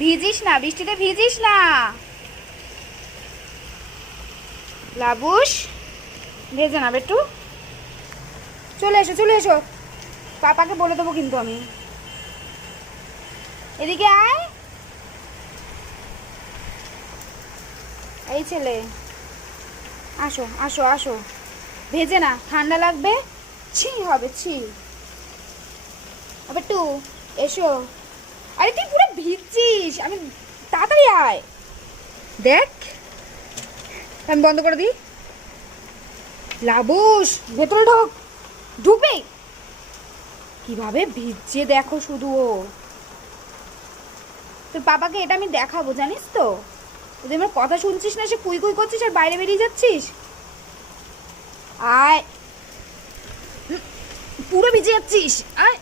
Veggies না, বৃষ্টিতে veggies না লাবুস, ভেজে না বেটু। চলে এসো চলে এসো, পাপাকে বলে দেবো কিন্তু আমি। এদিকে আয়, এই ছেলে আসো আসো আসো, ভেজে না, ঠান্ডা লাগবে, ছি হবে ছি। আবার টু এসো। আরে তুই পুরো ভিজছিস, আমি তাড়াতাড়ি আয়। দেখ আমি বন্ধ করে দিই। লাবুস ভেতরে ঢোক, ঢুকবে কিভাবে ভিজছে দেখো শুধু ও। তোর বাবাকে এটা আমি দেখাবো জানিস তো, তুই আমার কথা শুনছিস না, সে কুই কুই করছিস আর বাইরে বেরিয়ে যাচ্ছিস। আয়, পুরো ভিজে যাচ্ছিস, আয়।